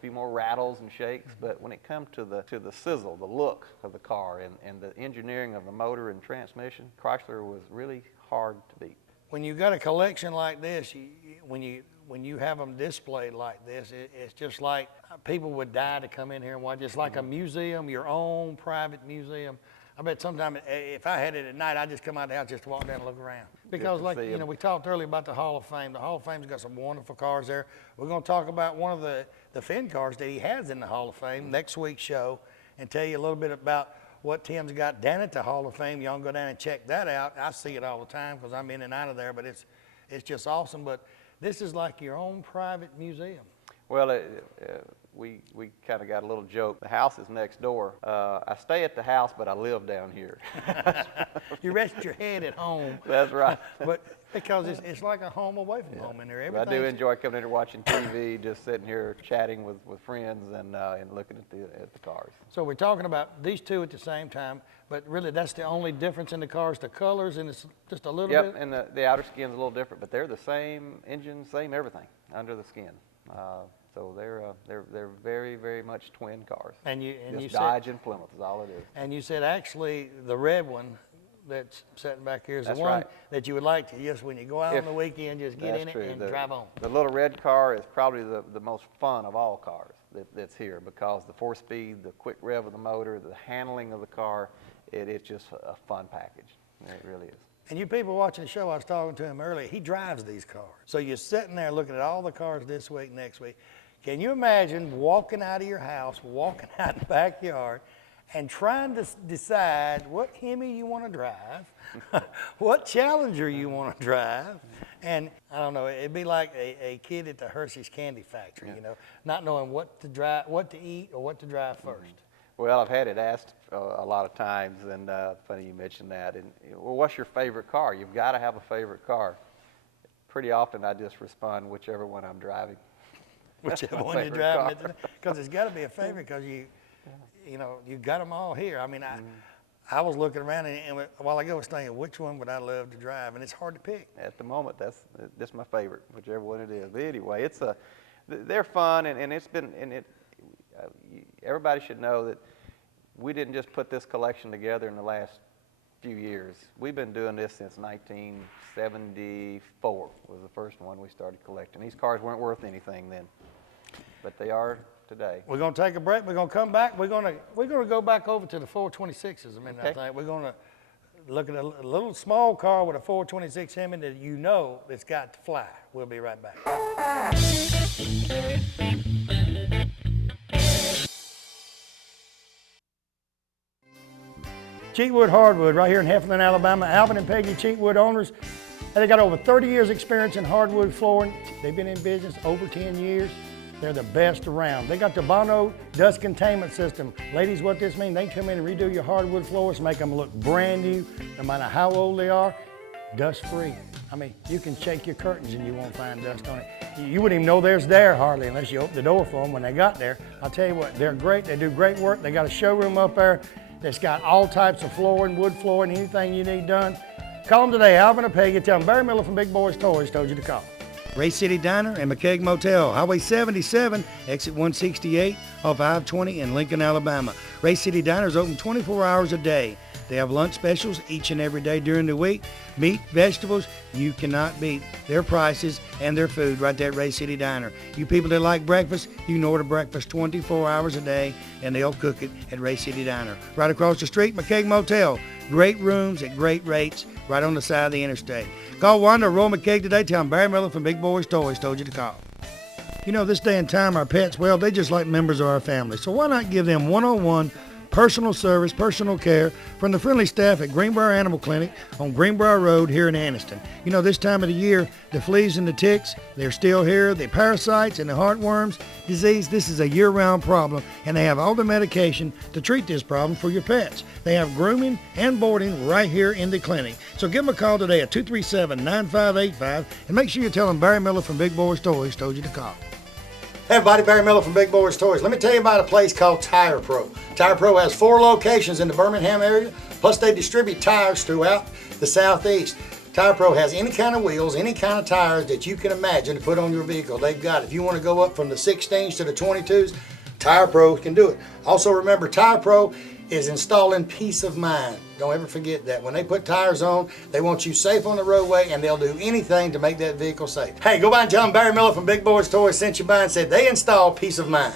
few more rattles and shakes. But when it comes to the sizzle, the look of the car, and the engineering of the motor and transmission, Chrysler was really hard to beat. When you got a collection like this, when you have them displayed like this, it's just like people would die to come in here and watch. It's like a museum, your own private museum. I bet sometimes if I had it at night, I'd just come out of the house just to walk down and look around. Because like, you know, we talked earlier about the Hall of Fame. The Hall of Fame's got some wonderful cars there. We're gonna talk about one of the Finn cars that he has in the Hall of Fame next week's show, and tell you a little bit about what Tim's got down at the Hall of Fame. Y'all can go down and check that out. I see it all the time because I'm in and out of there, but it's just awesome. But this is like your own private museum. Well, we kind of got a little joke. The house is next door. I stay at the house, but I live down here. You rest your head at home. That's right. But because it's like a home away from home in there. I do enjoy coming in here watching TV, just sitting here chatting with friends and looking at the cars. So we're talking about these two at the same time, but really that's the only difference in the cars, the colors, and it's just a little bit. Yep, and the outer skin's a little different, but they're the same engine, same everything under the skin. So they're very, very much twin cars. And you just Dodge and Plymouth is all it is. And you said actually the red one that's sitting back here is the one right. that you would like to just when you go out on the weekend, just get in it and drive on. The little red car is probably the most fun of all cars that's here, because the 4-speed, the quick rev of the motor, the handling of the car, it's just a fun package. It really is. And you people watching the show, I was talking to him earlier, he drives these cars. So you're sitting there looking at all the cars this week, next week. Can you imagine walking out of your house, walking out in the backyard, and trying to decide what Hemi you want to drive, what Challenger you want to drive, and I don't know, it'd be like a kid at the Hershey's Candy Factory, you know, not knowing what to drive, what to eat, or what to drive first. Well, I've had it asked a lot of times, and funny you mentioned that. And well, what's your favorite car? You've got to have a favorite car. Pretty often, I just respond whichever one I'm driving. Whichever one you're driving, because it's got to be a favorite, because you know, you got them all here. I mean, I was looking around, and while I was thinking, which one would I love to drive? And it's hard to pick. At the moment, that's my favorite, whichever one it is. But anyway, they're fun, and it's been, everybody should know that we didn't just put this collection together in the last few years. We've been doing this since 1974 was the first one we started collecting. These cars weren't worth anything then, but they are today. We're going to take a break. We're going to come back. We're going to go back over to the 426s a minute, okay. I think. We're going to look at a little small car with a 426 Hemi that you know that's got to fly. We'll be right back. Cheatwood Hardwood, right here in Heflin, Alabama. Alvin and Peggy Cheatwood owners. They got over 30 years experience in hardwood flooring. They've been in business over 10 years. They're the best around. They got the Bono dust containment system. Ladies, what this means, they can come in and redo your hardwood floors, make them look brand new, no matter how old they are, dust free. I mean, you can shake your curtains and you won't find dust on it. You wouldn't even know there's there hardly unless you open the door for them when they got there. I'll tell you what, they're great. They do great work. They got a showroom up there that's got all types of flooring, wood flooring, anything you need done. Call them today, Alvin or Peggy. Tell them Barry Miller from Big Boyz Toyz told you to call. Ray City Diner and McKeag Motel, Highway 77, exit 168 off I-20 in Lincoln, Alabama. Ray City Diner is open 24 hours a day. They have lunch specials each and every day during the week. Meat, vegetables, you cannot beat their prices and their food right there at Ray City Diner. You people that like breakfast, you can order breakfast 24 hours a day, and they'll cook it at Ray City Diner. Right across the street, McKeag Motel. Great rooms at great rates right on the side of the interstate. Call Wanda or Roy McKeag today. Tell them Barry Miller from Big Boyz Toyz told you to call. You know, this day and time, our pets, well, they just like members of our family. So why not give them one-on-one personal service, personal care from the friendly staff at Greenbrier Animal Clinic on Greenbrier Road here in Anniston. You know, this time of the year, the fleas and the ticks, they're still here. The parasites and the heartworms disease, this is a year-round problem, and they have all the medication to treat this problem for your pets. They have grooming and boarding right here in the clinic. So give them a call today at 237-9585, and make sure you tell them Barry Miller from Big Boyz Toyz told you to call. Hey everybody, Barry Miller from Big Boyz Toyz. Let me tell you about a place called Tire Pro. Tire Pro has 4 locations in the Birmingham area, plus they distribute tires throughout the Southeast. Tire Pro has any kind of wheels, any kind of tires that you can imagine to put on your vehicle. They've got it. If you want to go up from the 16s to the 22s, Tire Pro can do it. Also remember, Tire Pro is installing peace of mind. Don't ever forget that. When they put tires on, they want you safe on the roadway, and they'll do anything to make that vehicle safe. Hey, go by and tell them Barry Miller from Big Boyz Toyz sent you by and said they install peace of mind.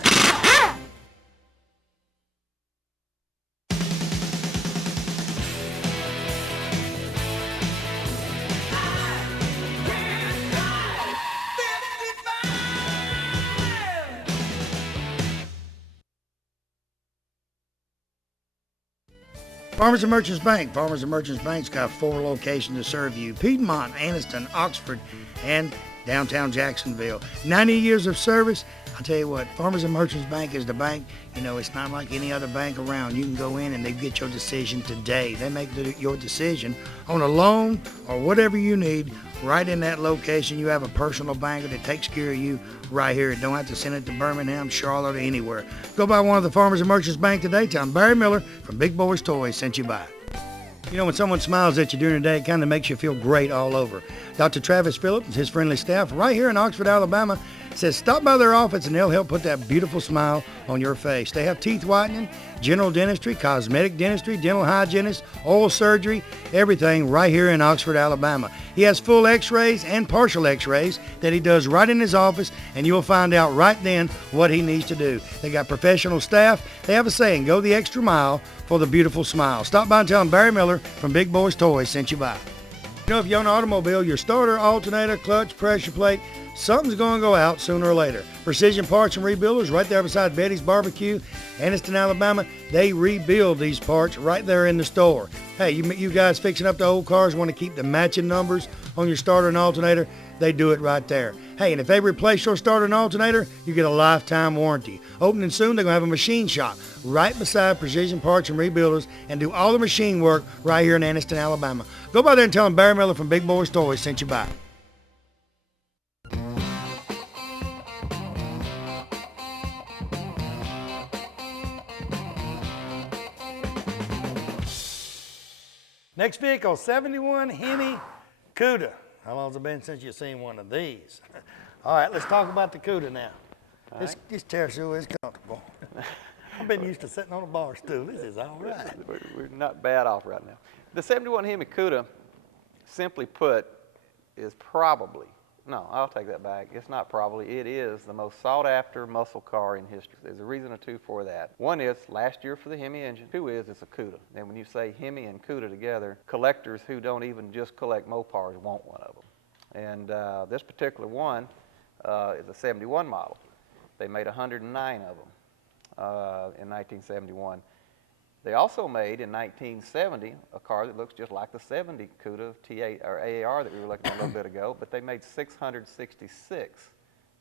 Farmers and Merchants Bank. Farmers and Merchants Bank's got 4 locations to serve you: Piedmont, Anniston, Oxford, and downtown Jacksonville. 90 years of service. I'll tell you what, Farmers and Merchants Bank is the bank. You know, it's not like any other bank around. You can go in and they get your decision today. They make your decision on a loan or whatever you need right in that location. You have a personal banker that takes care of you right here. Don't have to send it to Birmingham, Charlotte, or anywhere. Go by one of the Farmers and Merchants Bank today. Tell them Barry Miller from Big Boyz Toyz sent you by. You know, when someone smiles at you during the day, it kind of makes you feel great all over. Dr. Travis Phillips and his friendly staff right here in Oxford, Alabama, says stop by their office and they'll help put that beautiful smile on your face. They have teeth whitening, general dentistry, cosmetic dentistry, dental hygienist, oral surgery, everything right here in Oxford, Alabama. He has full x-rays and partial x-rays that he does right in his office, and you'll find out right then what he needs to do. They got professional staff. They have a saying, go the extra mile for the beautiful smile. Stop by and tell them Barry Miller from Big Boyz Toyz sent you by. You know, if you own an automobile, your starter, alternator, clutch, pressure plate, something's going to go out sooner or later. Precision Parts and Rebuilders, right there beside Betty's Barbecue, Anniston, Alabama, they rebuild these parts right there in the store. Hey, you guys fixing up the old cars, want to keep the matching numbers on your starter and alternator, they do it right there. Hey, and if they replace your starter and alternator, you get a lifetime warranty. Opening soon, they're going to have a machine shop right beside Precision Parts and Rebuilders and do all the machine work right here in Anniston, Alabama. Go by there and tell them Barry Miller from Big Boyz Toyz sent you by. Next vehicle, 71 Hemi Cuda. How long's it been since you've seen one of these? All right, let's talk about the Cuda now. This chair sure is comfortable. I've been used to sitting on a bar stool. This is all right. We're not bad off right now. The 71 Hemi Cuda, simply put, is probably, no, I'll take that back. It's not probably, it is the most sought after muscle car in history. There's a reason or two for that. One is last year for the Hemi engine. Two is it's a Cuda. And when you say Hemi and Cuda together, collectors who don't even just collect Mopars want one of them. And this particular one is a 71 model. They made 109 of them in 1971. They also made in 1970 a car that looks just like the 70 Cuda T8 or AAR that we were looking at a little bit ago, but they made 666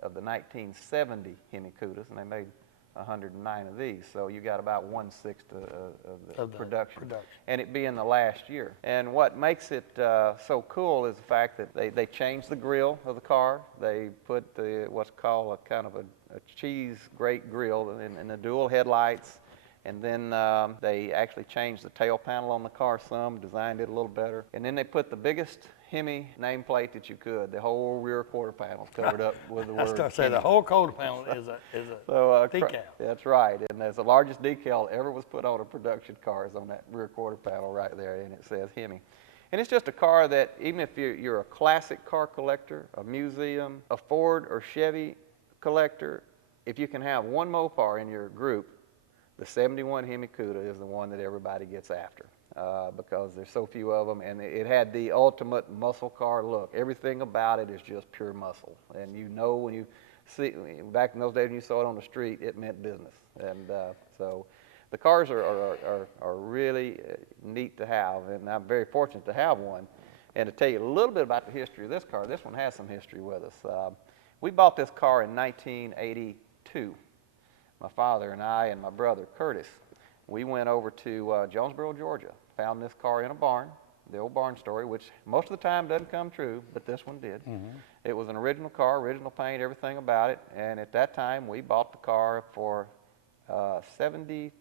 of the 1970 Hemi Cudas, and they made 109 of these. So you got about 1/6 of the production, and it being the last year. And what makes it so cool is the fact that they changed the grille of the car. They put what's called a kind of a cheese grate grille and the dual headlights. And then they actually changed the tail panel on the car some, designed it a little better. And then they put the biggest Hemi nameplate that you could. The whole rear quarter panel covered up with the word. I start saying the whole quarter panel is a decal. That's right. And that's the largest decal ever was put on a production car is on that rear quarter panel right there, and it says Hemi. And it's just a car that even if you're a classic car collector, a museum, a Ford or Chevy collector, if you can have one Mopar in your group, the 71 Hemi Cuda is the one that everybody gets after because there's so few of them, and it had the ultimate muscle car look. Everything about it is just pure muscle, and you know when you see, back in those days when you saw it on the street, it meant business. And so the cars are really neat to have, and I'm very fortunate to have one. And to tell you a little bit about the history of this car, this one has some history with us. We bought this car in 1982. My father and I and my brother, Curtis, we went over to Jonesboro, Georgia, found this car in a barn, the old barn story, which most of the time doesn't come true, but this one did. Mm-hmm. It was an original car, original paint, everything about it, and at that time we bought the car for $7,200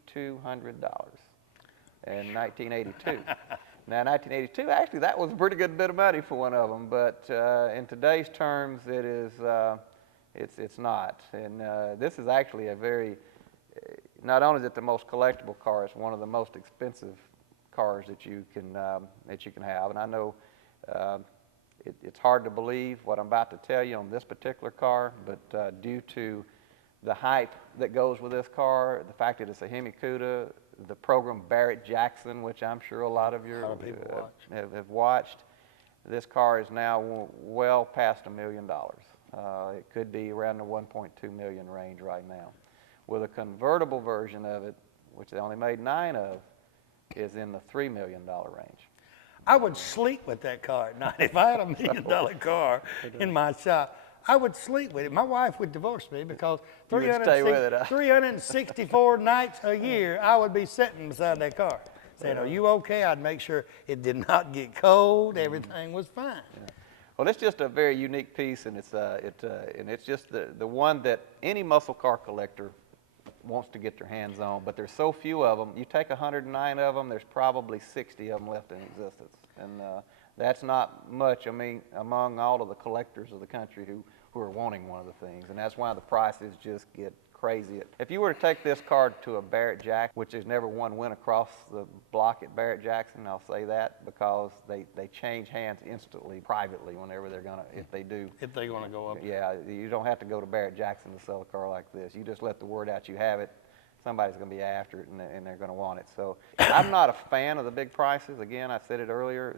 in 1982. Now, 1982, actually, that was a pretty good bit of money for one of them, but in today's terms, it is, it's not. And this is actually a very, not only is it the most collectible car, it's one of the most expensive cars that you can have. And I know it's hard to believe what I'm about to tell you on this particular car, but due to the hype that goes with this car, the fact that it's a Hemi Cuda, the program Barrett-Jackson, which I'm sure a lot of you have watched, this car is now well past $1 million. It could be around the 1.2 million range right now. With a convertible version of it, which they only made 9 of, is in the $3 million range. I would sleep with that car at night. If I had $1 million car in my shop, I would sleep with it. My wife would divorce me because 364 nights a year, I would be sitting beside that car saying, "Are you okay?" I'd make sure it did not get cold. Everything was fine. Yeah. Well, it's just a very unique piece, and it's just the one that any muscle car collector wants to get their hands on, but there's so few of them. You take 109 of them, there's probably 60 of them left in existence, and that's not much, I mean, among all of the collectors of the country who are wanting one of the things, and that's why the prices just get crazy. If you were to take this car to a Barrett-Jackson, which has never went across the block at Barrett-Jackson, I'll say that, because they change hands instantly, privately, whenever they're gonna, if they do. If they're gonna go up. Yeah, you don't have to go to Barrett-Jackson to sell a car like this. You just let the word out you have it. Somebody's going to be after it, and they're going to want it. So I'm not a fan of the big prices. Again, I said it earlier.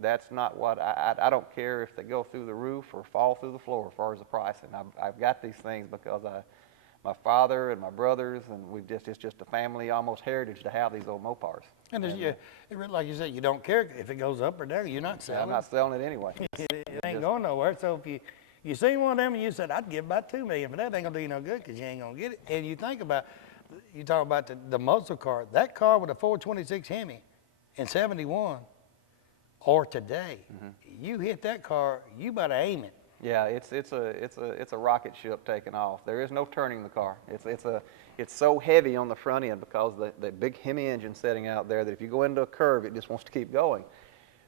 That's not what I don't care if they go through the roof or fall through the floor as far as the pricing. I've got these things because my father and my brothers, and it's just a family almost heritage to have these old Mopars. And like you said, you don't care if it goes up or down. You're not selling. I'm not selling it anyway. It ain't going nowhere. So if you seen one of them and you said, "I'd give about $2 million, but that ain't gonna do you no good because you ain't gonna get it." And you talk about the muscle car. That car with a 426 Hemi in '71 or today, you hit that car, you better aim it. Yeah, it's a rocket ship taking off. There is no turning the car. It's so heavy on the front end because the big Hemi engine setting out there that if you go into a curve, it just wants to keep going.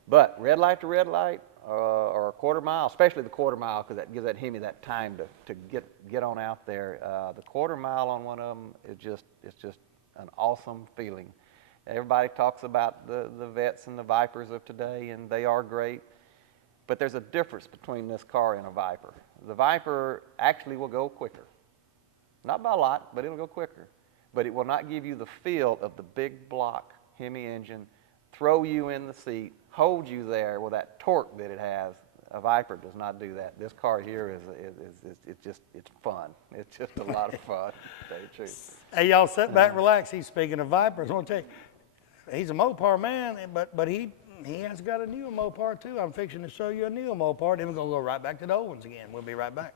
But red light to red light, or a quarter mile, especially the quarter mile, because that gives that Hemi that time to get on out there. The quarter mile on one of them is just an awesome feeling. Everybody talks about the Vets and the Vipers of today, and they are great. But there's a difference between this car and a Viper. The Viper actually will go quicker. Not by a lot, but it'll go quicker. But it will not give you the feel of the big block Hemi engine, throw you in the seat, hold you there with that torque that it has. A Viper does not do that. This car here it's fun. It's just a lot of fun, to tell you the truth. Hey, y'all sit back, relax. He's speaking of Vipers. I want to tell you, he's a Mopar man, but he has got a new Mopar too. I'm fixing to show you a new Mopar. Then we're gonna go right back to the old ones again. We'll be right back.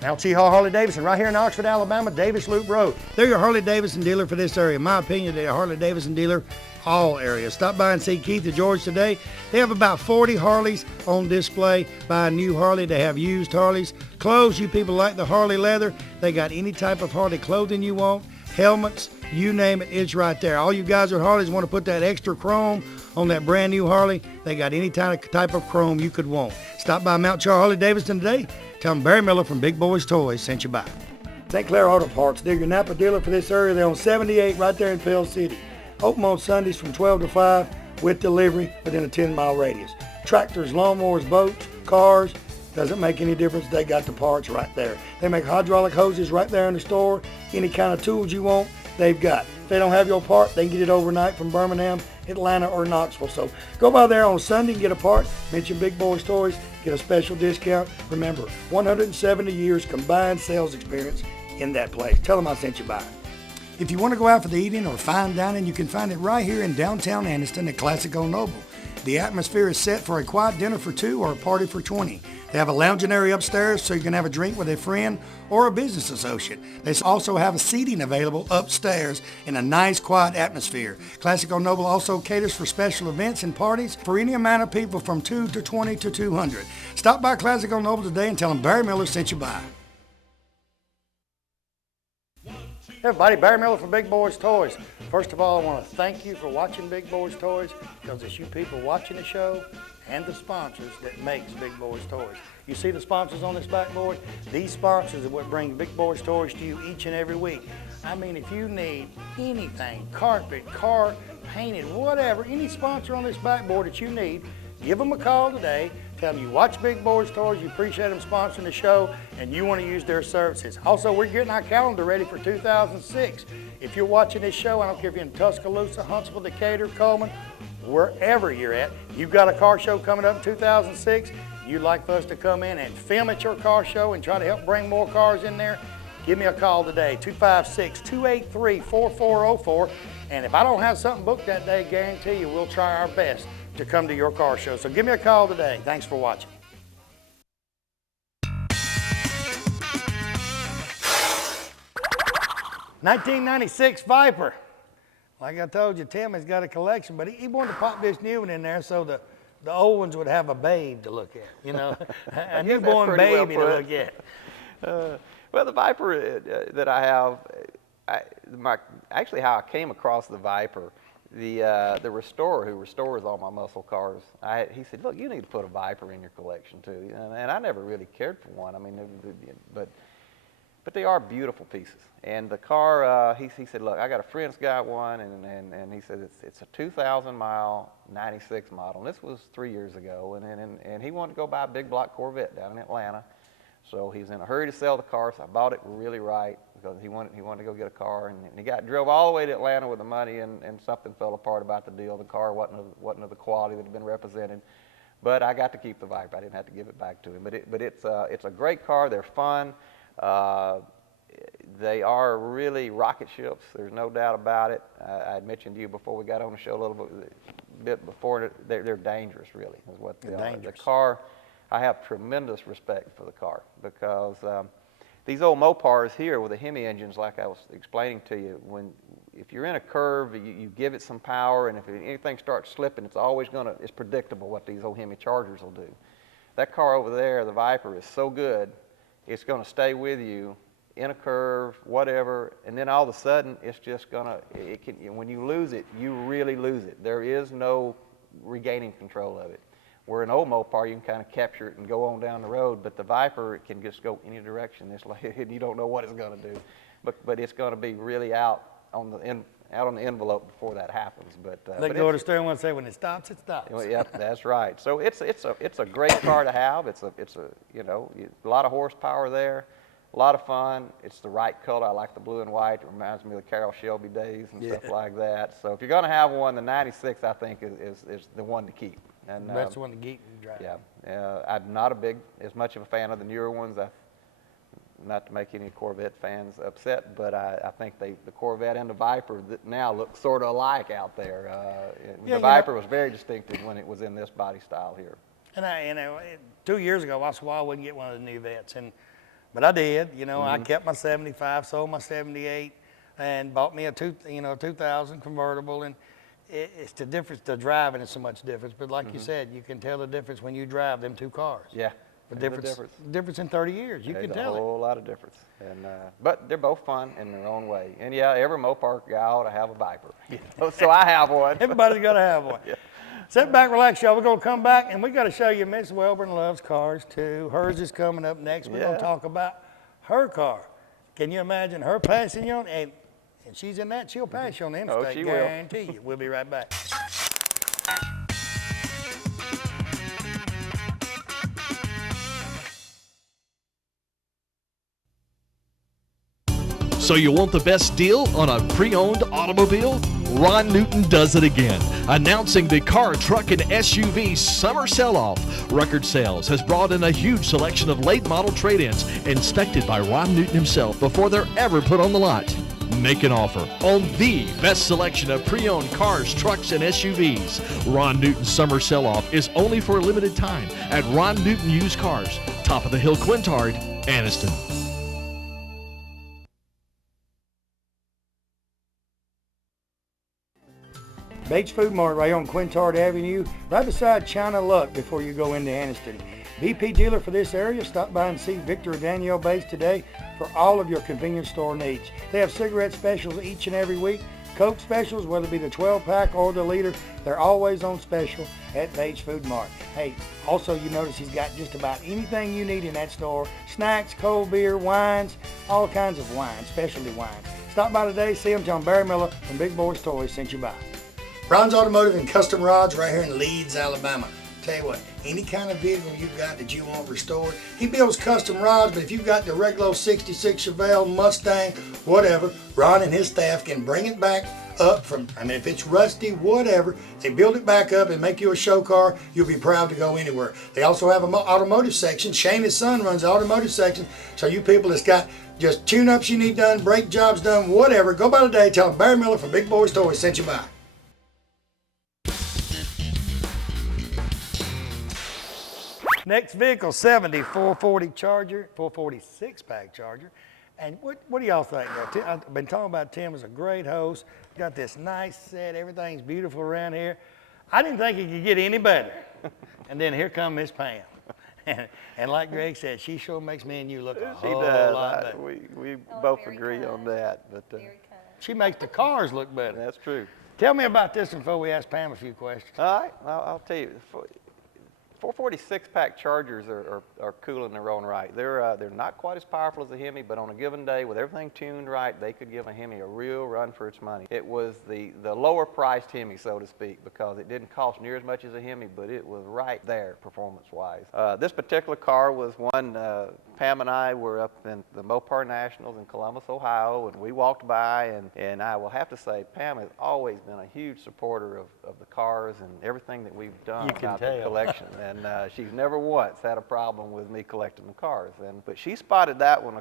Now, Cheehaw Harley-Davidson, right here in Oxford, Alabama, Davis Loop Road. They're your Harley-Davidson dealer for this area. In my opinion, they're a Harley-Davidson dealer all areas. Stop by and see Keith or George today. They have about 40 Harleys on display. Buy a new Harley. They have used Harleys. Clothes, you people like the Harley leather. They got any type of Harley clothing you want. Helmets, you name it, it's right there. All you guys with Harleys want to put that extra chrome on that brand new Harley. They got any type of chrome you could want. Stop by Mount Char Harley-Davidson today. Tell them Barry Miller from Big Boyz Toys sent you by. St. Clair Auto Parts, they're your Napa dealer for this area. They're on 78 right there in Pell City. Open on Sundays from 12 to 5 with delivery within a 10-mile radius. Tractors, lawnmowers, boats, cars, doesn't make any difference. They got the parts right there. They make hydraulic hoses right there in the store. Any kind of tools you want, they've got. If they don't have your part, they can get it overnight from Birmingham, Atlanta, or Knoxville. So go by there on Sunday and get a part. Mention Big Boyz Toys, get a special discount. Remember, 170 years combined sales experience in that place. Tell them I sent you by. If you want to go out for the evening or fine dining, you can find it right here in downtown Anniston at Classic Old Noble. The atmosphere is set for a quiet dinner for 2 or a party for 20. They have a lounging area upstairs so you can have a drink with a friend or a business associate. They also have a seating available upstairs in a nice quiet atmosphere. Classic Old Noble also caters for special events and parties for any amount of people from 2 to 20 to 200. Stop by Classic Old Noble today and tell them Barry Miller sent you by. Everybody, Barry Miller from Big Boyz Toys. First of all, I want to thank you for watching Big Boyz Toys, because it's you people watching the show and the sponsors that makes Big Boyz Toys. You see the sponsors on this backboard? These sponsors are what bring Big Boyz Toys to you each and every week. I mean, if you need anything, carpet, car, painted, whatever, any sponsor on this backboard that you need, give them a call today. Tell them you watch Big Boyz Toys, you appreciate them sponsoring the show, and you want to use their services. Also, we're getting our calendar ready for 2006. If you're watching this show, I don't care if you're in Tuscaloosa, Huntsville, Decatur, Coleman, wherever you're at, you've got a car show coming up in 2006, you'd like for us to come in and film at your car show and try to help bring more cars in there, give me a call today, 256-283-4404. And if I don't have something booked that day, guarantee you we'll try our best to come to your car show. So give me a call today. Thanks for watching. '96 Viper. Like I told you, Timmy's got a collection, but he wanted to pop this new one in there so the old ones would have a babe to look at, you know, a newborn baby to look at. Well, the Viper that I have, actually how I came across the Viper, the restorer who restores all my muscle cars, he said, look, you need to put a Viper in your collection too. And I never really cared for one. I mean, but they are beautiful pieces. And the car, he said, look, I got a friend's got one, and he said it's a 2,000-mile 96 model. And this was 3 years ago, and he wanted to go buy a big block Corvette down in Atlanta. So he was in a hurry to sell the car, so I bought it really right, because he wanted to go get a car, and he drove all the way to Atlanta with the money, and something fell apart about the deal. The car wasn't of the quality that had been represented, but I got to keep the Viper. I didn't have to give it back to him. But it's a great car. They're fun. They are really rocket ships. There's no doubt about it. I had mentioned to you before we got on the show a little bit before. They're dangerous, really, is what they are. The car. I have tremendous respect for the car, because these old Mopars here with the Hemi engines, like I was explaining to you, if you're in a curve, you give it some power, and if anything starts slipping, it's predictable what these old Hemi Chargers will do. That car over there, the Viper, is so good, it's going to stay with you in a curve, whatever, and then all of a sudden, it's just when you lose it, you really lose it. There is no regaining control of it. Where an old Mopar, you can kind of capture it and go on down the road, but the Viper, it can just go any direction. It's like you don't know what it's going to do, but it's going to be really out on the envelope before that happens. But they go to the steering wheel and say, when it stops, it stops. Yep, that's right. So it's a great car to have. It's a lot of horsepower there, a lot of fun. It's the right color. I like the blue and white. It reminds me of the Carroll Shelby days and stuff like that. So if you're going to have one, the '96 I think is the one to keep. And that's the one to keep and drive. Yeah, I'm not as much of a fan of the newer ones. Not to make any Corvette fans upset, but I think the Corvette and the Viper now look sort of alike out there. The Viper was very distinctive when it was in this body style here. And 2 years ago, I swore I wouldn't get one of the new vets, but I did. I kept my '75, sold my '78, and bought me a 2000 convertible. And it's the difference. The driving is so much difference, but like you said, you can tell the difference when you drive them two cars. Yeah. The difference in 30 years, you can tell it. A whole lot of difference. But they're both fun in their own way. And yeah, every Mopar guy ought to have a Viper. So I have one. Everybody's got to have one. Yeah. Sit back, relax, y'all. We're going to come back, and we got to show you Miss Welborn loves cars too. Hers is coming up next. We're going to talk about her car. Can you imagine her passing you on? And she's in that, she'll pass you on the interstate. Oh, she guarantee you. We'll be right back. So you want the best deal on a pre-owned automobile? Ron Newton does it again. Announcing the car, truck, and SUV summer sell-off. Record Sales has brought in a huge selection of late model trade-ins inspected by Ron Newton himself before they're ever put on the lot. Make an offer on the best selection of pre-owned cars, trucks, and SUVs. Ron Newton's summer sell-off is only for a limited time at Ron Newton Used Cars, top of the hill, Quintard, Anniston. Bates Food Mart right on Quintard Avenue, right beside China Luck before you go into Anniston. BP dealer for this area. Stop by and see Victor or Danielle Bates today for all of your convenience store needs. They have cigarette specials each and every week. Coke specials, whether it be the 12-pack or the liter, they're always on special at Bates Food Mart. Hey, also you notice he's got just about anything you need in that store. Snacks, cold beer, wines, all kinds of wines, specialty wines. Stop by today, see him, tell him Barry Miller from Big Boyz Toyz sent you by. Ron's Automotive and Custom Rods right here in Leeds, Alabama. Tell you what, any kind of vehicle you've got that you want restored, he builds custom rods, but if you've got the regular 66 Chevelle, Mustang, whatever, Ron and his staff can bring it back up from, if it's rusty, whatever, they build it back up and make you a show car, you'll be proud to go anywhere. They also have an automotive section. Shane, his son, runs the automotive section, so you people that's got just tune-ups you need done, brake jobs done, whatever, go by today, tell them Barry Miller from Big Boyz Toyz sent you by. Next vehicle, 440 Charger, 446 pack Charger. And what do y'all think? I've been talking about Tim as a great host. Got this nice set, everything's beautiful around here. I didn't think it could get any better. And then here come Miss Pam. And like Greg said, she sure makes me and you look a whole lot better. We both agree on that. But she makes the cars look better. That's true. Tell me about this one before we ask Pam a few questions. All right, I'll tell you. 446-pack Chargers are cool in their own right. They're not quite as powerful as a Hemi, but on a given day, with everything tuned right, they could give a Hemi a real run for its money. It was the lower-priced Hemi, so to speak, because it didn't cost near as much as a Hemi, but it was right there performance-wise. This particular car was one Pam and I were up in the Mopar Nationals in Columbus, Ohio, and we walked by, and I will have to say, Pam has always been a huge supporter of the cars and everything that we've done about the collection. And she's never once had a problem with me collecting the cars. But she spotted that one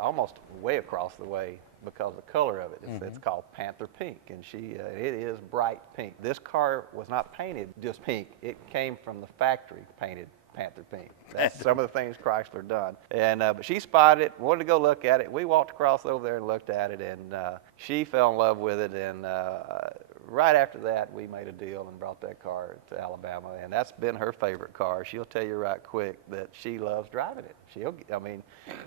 almost way across the way because of the color of it. It's called Panther Pink, and it is bright pink. This car was not painted just pink. It came from the factory painted Panther Pink. That's some of the things Chrysler done. And but she spotted it, wanted to go look at it. We walked across over there and looked at it, and she fell in love with it. And right after that, we made a deal and brought that car to Alabama, and that's been her favorite car. She'll tell you right quick that she loves driving it. In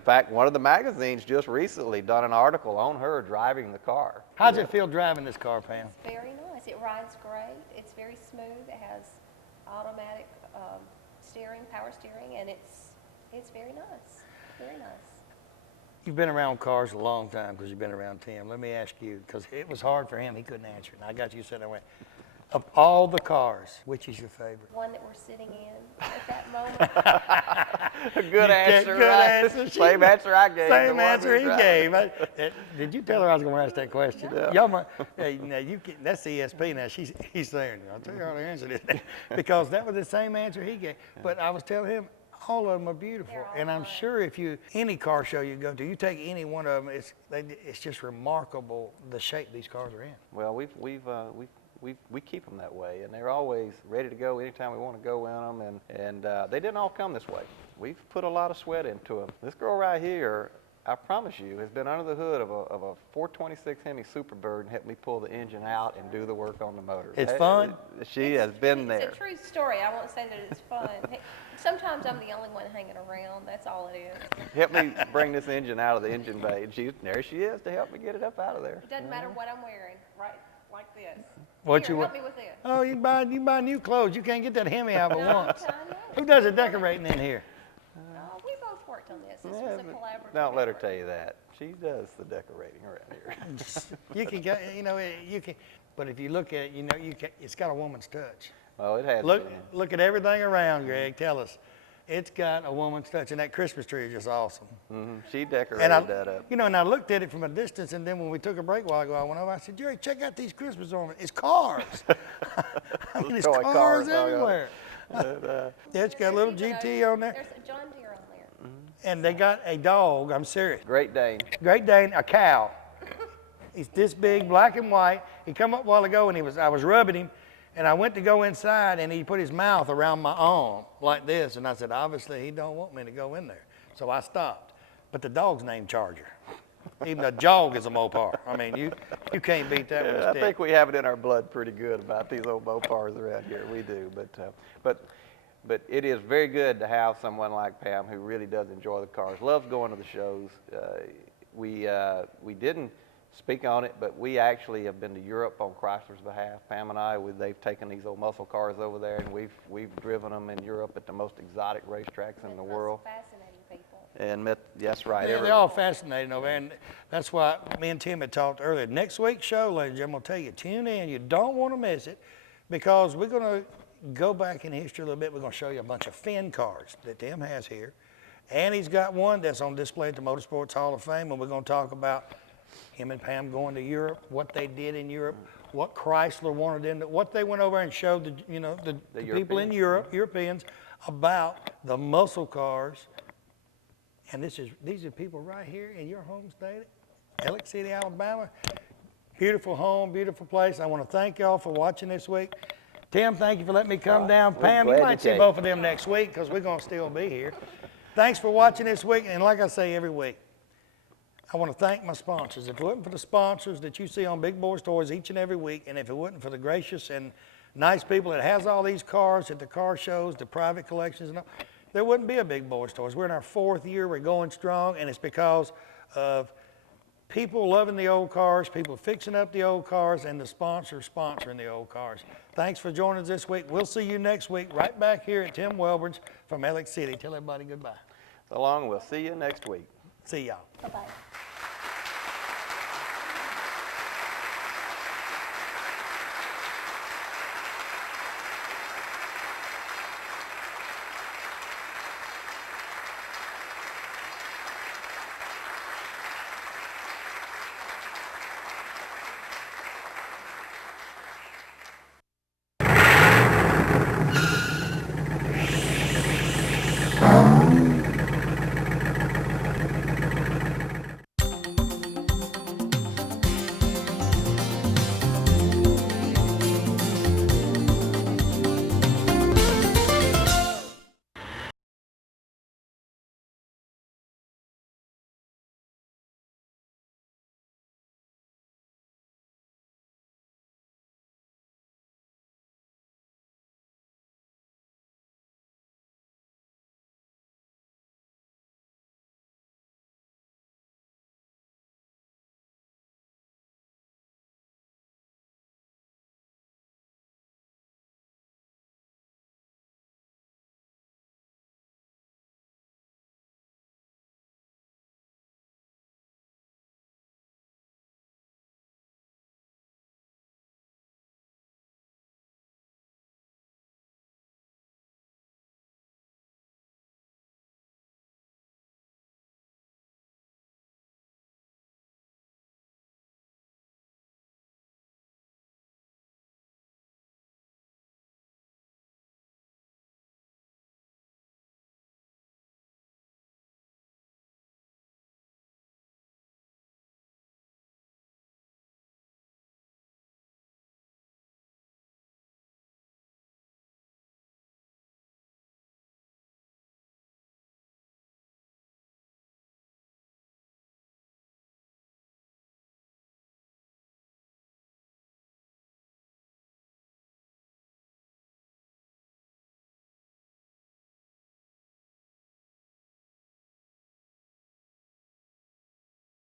fact, one of the magazines just recently done an article on her driving the car. How's it feel driving this car, Pam? It's very nice. It rides great. It's very smooth. It has automatic power steering, and it's very nice. Very nice. You've been around cars a long time because you've been around Tim. Let me ask you, because it was hard for him. He couldn't answer it. And I got you sitting there. Of all the cars, which is your favorite? One that we're sitting in at that moment. Good answer. Good answer. Same answer I gave. Same answer he gave. Did you tell her I was going to ask that question? Yeah. Y'all, that's ESP now. He's saying, I'll tell you how to answer this. Because that was the same answer he gave. But I was telling him, all of them are beautiful, and I'm sure if any car show you go to, you take any one of them, it's just remarkable the shape these cars are in. Well, we keep them that way, and they're always ready to go anytime we want to go in them, and they didn't all come this way. We've put a lot of sweat into them. This girl right here, I promise you, has been under the hood of a 426 Hemi Superbird and helped me pull the engine out and do the work on the motor. It's fun? She has been there. It's a true story. I won't say that it's fun. Sometimes I'm the only one hanging around. That's all it is. Help me bring this engine out of the engine bay, and there she is to help me get it up out of there. It doesn't matter what I'm wearing, right? Like this. Help me with this. Oh, you buy new clothes. You can't get that Hemi out at once. I know. Who does the decorating in here? We both worked on this. This was a collaborative Don't let her effort. tell you that. She does the decorating around here. You can, but if you look at it, it's got a woman's touch. Oh, it has. Look at everything around, Greg. Tell us. It's got a woman's touch, and that Christmas tree is just awesome. She decorated that up. And I looked at it from a distance, and then when we took a break a while ago, I went over, I said, Jerry, check out these Christmas ornaments. It's cars. It's Toy cars cars, everywhere. It's got a little GT on there. There's a John Deere on there. And they got a dog, I'm serious. Great Dane. Great Dane, a cow. He's this big, black and white. He come up a while ago, and I was rubbing him, and I went to go inside, and he put his mouth around my arm like this, and I said, obviously, he don't want me to go in there. So I stopped. But the dog's named Charger. Even the jog is a Mopar. I mean, you can't beat that with a stick. I think we have it in our blood pretty good about these old Mopars around here. We do. But But it is very good to have someone like Pam who really does enjoy the cars, loves going to the shows. We didn't speak on it, but we actually have been to Europe on Chrysler's behalf. Pam and I, they've taken these old muscle cars over there, and we've driven them in Europe at the most exotic racetracks in the world. Fascinating people. And that's right. Yeah, they're all fascinating over there, and that's why me and Tim had talked earlier. Next week's show, ladies and gentlemen, I'm going to tell you, tune in. You don't want to miss it, because we're going to go back in history a little bit. We're going to show you a bunch of Finn cars that Tim has here, and he's got one that's on display at the Motorsports Hall of Fame, and we're going to talk about him and Pam going to Europe, what they did in Europe, what Chrysler wanted in, what they went over and showed the people in Europe, Europeans, about the muscle cars. And these are people right here in your home state, Alex City, Alabama. Beautiful home, beautiful place. I want to thank y'all for watching this week. Tim, thank you for letting me come down. Pam, you might see both of them next week, because we're going to still be here. Thanks for watching this week. And like I say every week, I want to thank my sponsors. If it wasn't for the sponsors that you see on Big Boyz Toyz each and every week, and if it wasn't for the gracious and nice people that has all these cars at the car shows, the private collections and all, there wouldn't be a Big Boyz Toyz. We're in our 4th year, we're going strong, and it's because of people loving the old cars, people fixing up the old cars, and the sponsors sponsoring the old cars. Thanks for joining us this week. We'll see you next week right back here at Tim Welburn's from Alex City. Tell everybody goodbye. So long, we'll see you next week. See y'all. Bye-bye.